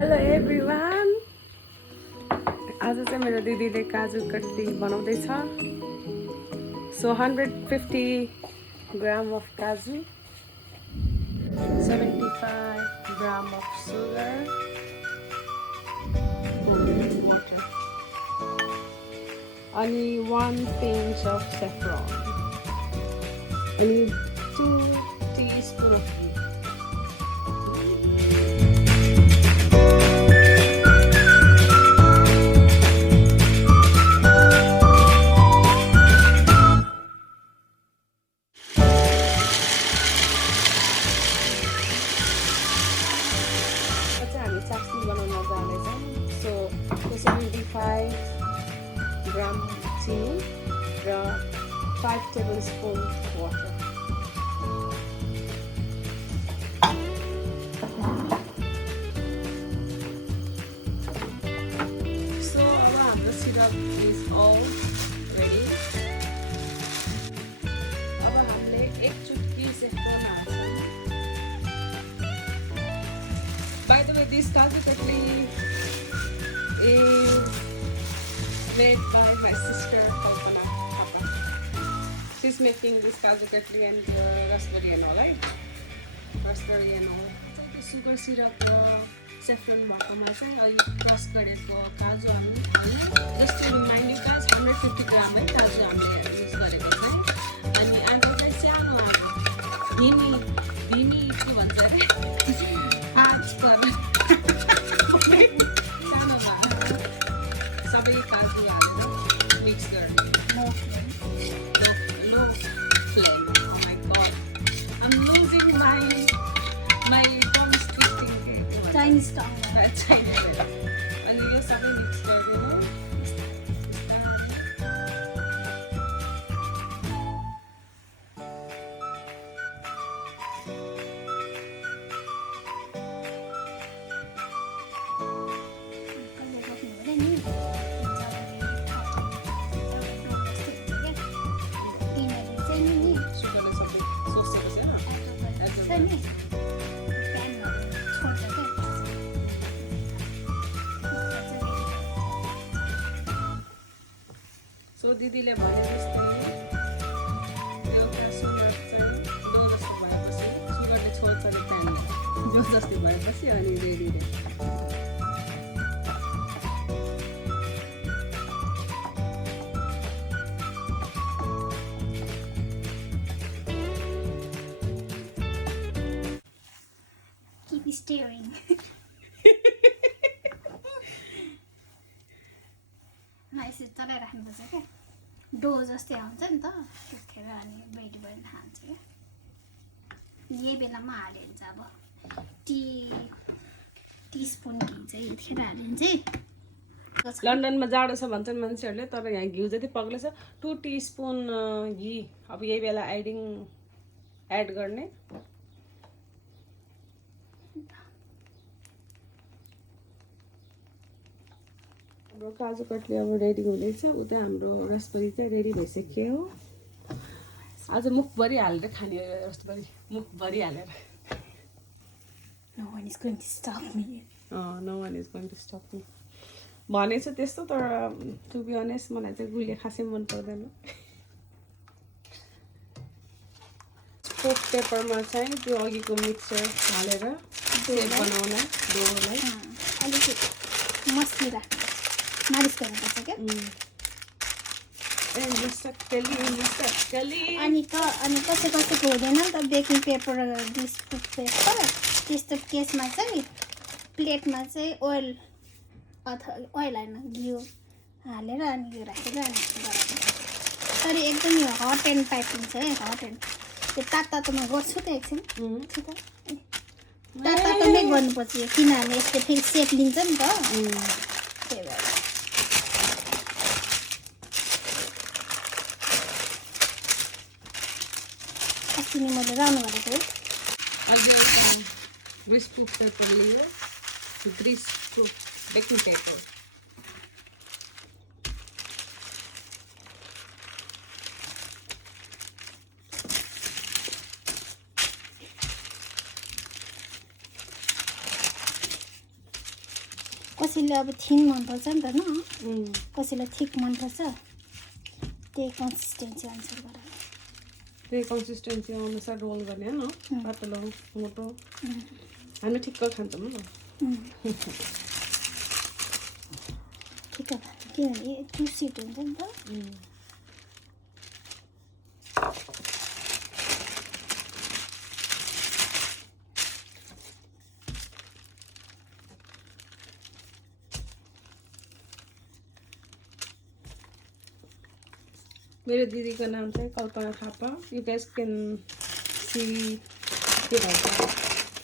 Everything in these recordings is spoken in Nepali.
Hello everyone. आज चाहिँ मेरो दिदीले काजु कटली बनाउँदैछ. So 150 gram of kaju, 75 gram of sugar, water, अनि 1 pinch of saffron, अनि 2 teaspoons of ghee. So 75 gram chini र 5 tablespoons water. So अब हाम्रो syrup is all ready. अब हामीले एक चुटकी saffron हाल्छौँ. By the way, this Kaju Katli is made by my sister Kalpana. She's making this Kaju Katli and raspberry and all, right? Raspberry and all. The sugar syrup saffron bhakama चाहिँ अहिले क्रस गरेको काजु हामीले हाल्ने. Just to remind you guys, 150 gram है काजु हामीले युज गरेको चाहिँ. अनि आगो चाहिँ सानो आगो, धिमी के भन्छ अरे आँच पर सानो भएर सबै काजु हालेर मिक्स गर्ने. Low flame. Oh my god, I'm losing my tongue is twisting. Chinese tongue. Chinese. अनि यो सबै मिक्स गरिदिनु. So दिदीले भने जस्तै एउटा सुगर चाहिँ डो जस्तो भएपछि सुगरले छोड्छ अरे प्यानले डो जस्तो भएपछि अनि रेडी रे. Keep staring. यसरी चलाइराख्नुपर्छ क्या, डो जस्तै आउँछ नि त त्यतिखेर. अनि रेडी भएर खान्छ क्या. यही बेलामा हाल्यो भने चाहिँ अब टीस्पुन घी चाहिँ यतिखेर हाल्यो भने चाहिँ. लन्डनमा जाडो छ भन्छन् मान्छेहरूले, तर यहाँ घिउ जति पग्लेछ 2 टीस्पुन घी अब यही बेला एड गर्ने. हाम्रो काजु कटली अब रेडी हुँदैछ. उता हाम्रो रसबरी चाहिँ रेडी भइसक्यो. आज मुखभरि हालेर खाने रसबरी, मुखभरि हालेर. No one is going to stop me. No one is going to stop me. भनेछ त्यस्तो, तर टु बी अनेस्ट मलाई चाहिँ गुलियो खासै मन पर्दैन. पोक पेपरमा चाहिँ त्यो अघिको मिक्सचर हालेर सेप बनाउन डोलाई अलिकति मसला मालिस गर्नुपर्छ क्या. अनि कसैको हुँदैन नि त बेकिङ पेपर बिस्कुट पेपर. त्यस्तो केसमा चाहिँ प्लेटमा चाहिँ ओइल अथवा ओइल होइन घिउ हालेर अनि यो राखेर अनि गराउँछ. तर एकदम यो हट एन्ड टाइप हुन्छ है, हट एन्ड. त्यो तातोमा गर्छु त एकछिन तातोमै गर्नुपर्छ यो, किनभने यसले फेरि सेप लिन्छ नि त. त्यही भएर अस्ति नै मैले राउन्ड गरेको हो. अझै ग्रिस प्रुफ पेपर लियो, ग्रिस प्रुफ बेकिङ पेपर. कसैले अब थिन मनपर्छ नि त न कसैलाई थिक मनपर्छ त्यही कन्सिस्टेन्सी अनुसार गरेर त्यही कन्सिस्टेन्सी अनुसार रोल गर्ने न पातलो मोटो हामी ठिक्क खान्छौँ न ठिक्क खान्छ किनभने टु सिट हुन्छ नि त मेरो दिदीको नाम चाहिँ Kalpana Thapa you guys can see के भन्छ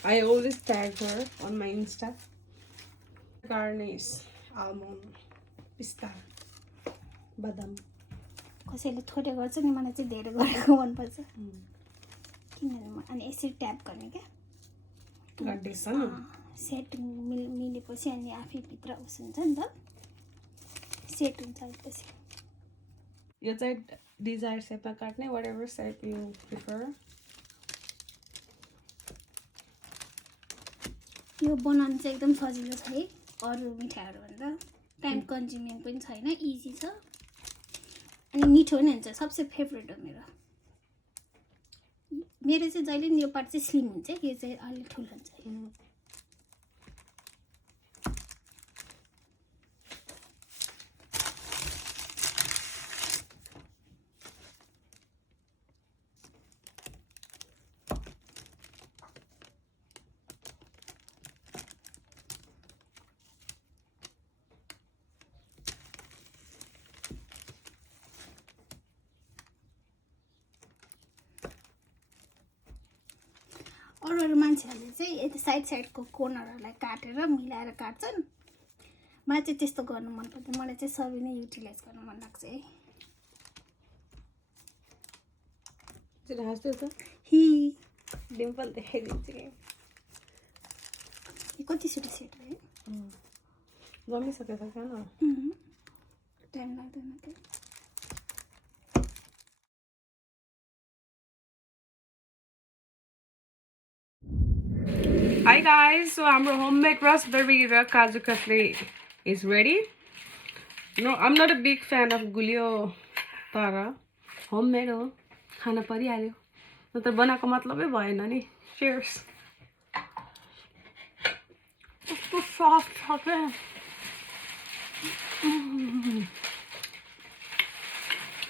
I always tag her on my insta garnish almond पिस्ता बादाम कसैले थोरै गर्छ नि मलाई चाहिँ धेरै गरेको मनपर्छ किनभने अनि यसरी ट्याप गर्ने क्या सेट मिलेपछि अनि आफैभित्र उस हुन्छ नि त सेट हुन्छ त्यसपछि यो चाहिँ डिजायर सेपमा काट्ने whatever shape you prefer यो बनाउनु चाहिँ एकदम सजिलो छ है अरू मिठाईहरूभन्दा टाइम कन्ज्युमिङ पनि छैन इजी छ अनि मिठो पनि हुन्छ सबसे फेभरेट हो मेरो मेरो चाहिँ जहिले नि यो पार्ट चाहिँ स्लिम हुन्छ यो चाहिँ अलिक ठुलो हुन्छ अरू मान्छेहरूले चाहिँ यति साइडको कोर्नरहरूलाई काटेर मिलाएर काट्छन् मलाई चाहिँ त्यस्तो गर्नु मन पर्दैन मलाई चाहिँ सबै नै युटिलाइज गर्न मन लाग्छ है हाँस्दै छ हि डिम्पल देखाइदिन्छु कि कतिचोटि सेट भयो जमिसकेको छ न टाइम लाग्दैन त्यो Hi guys, so our homemade raspberry Kaju Katli is ready. No, I'm not a big fan of gulio tara. Homemade ho, khana parihalyo. Natar banako matlabai bhayen ni. Cheers. So soft छ के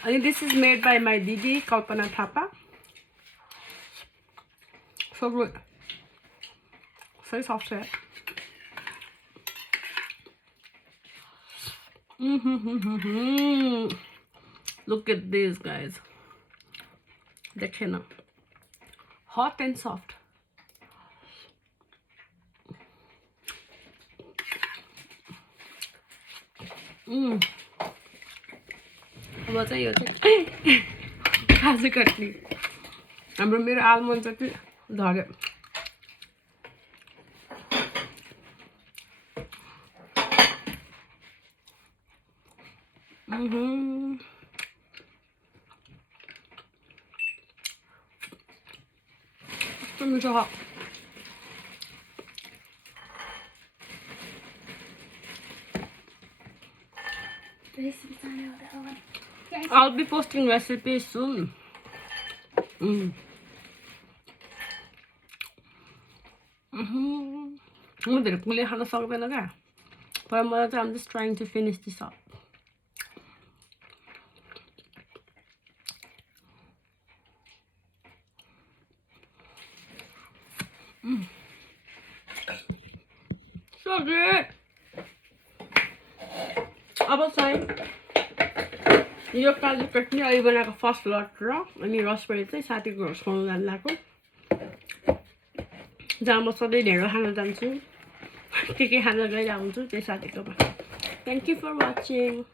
And this is made by my didi Kalpana Thapa. So good. So soft है Look at this guys देखिए ना hot and soft अब चाहिँ यो चाहिँ काजु कटली हाम्रो मेरो आलमोन्ड चाहिँ झर्यो I'll be posting recipes soon. धेरै पुले खान सक्दैन क्या पर मलाई चाहिँ I'm just trying to finish this up. So good. अब चाहिँ यो काजु कटली अहिले बनाएको फर्स्ट लट र अनि रसबेरी चाहिँ साथीको घर खुवाउन जानु लाग्यो जहाँ म सधैँ ढेँडो खान जान्छु के खान गइरहेको हुन्छु त्यही साथीकोमा Thank you for watching.